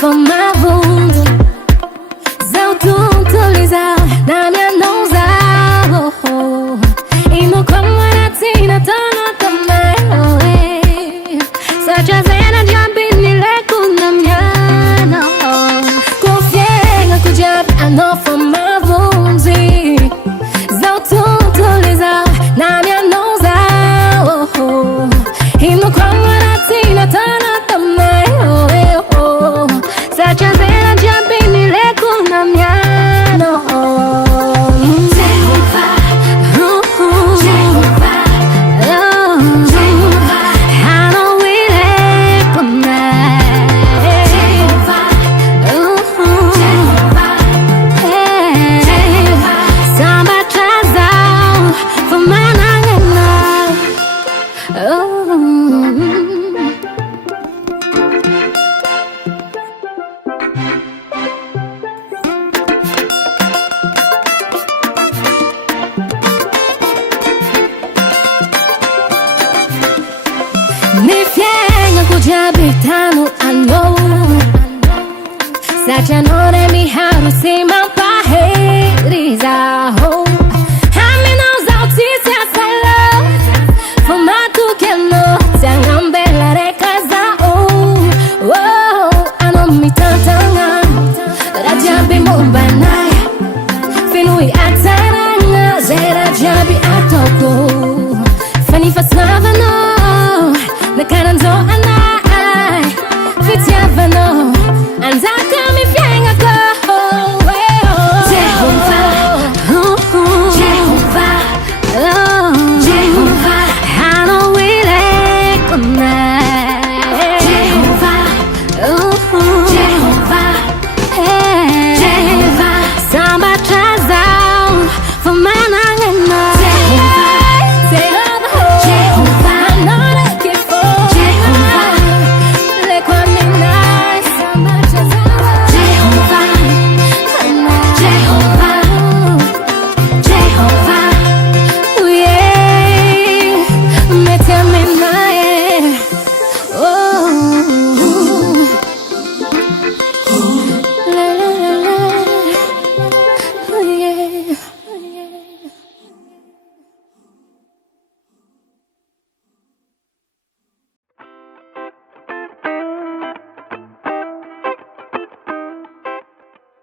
formavam zao tuntuliza na minha não zao e no comaratina tono também such as energy bini leku na minha no confiança que já não formavam zao tuntuliza na minha não zao e no comaratina tono também such as energy bini leku na minha no JEHOVAH, JEHOVAH, JEHOVAH, I know we recognize JEHOVAH, JEHOVAH, samba trazão for my nangana. Mi fienga kujabitano ano Sacha nore mi haru sima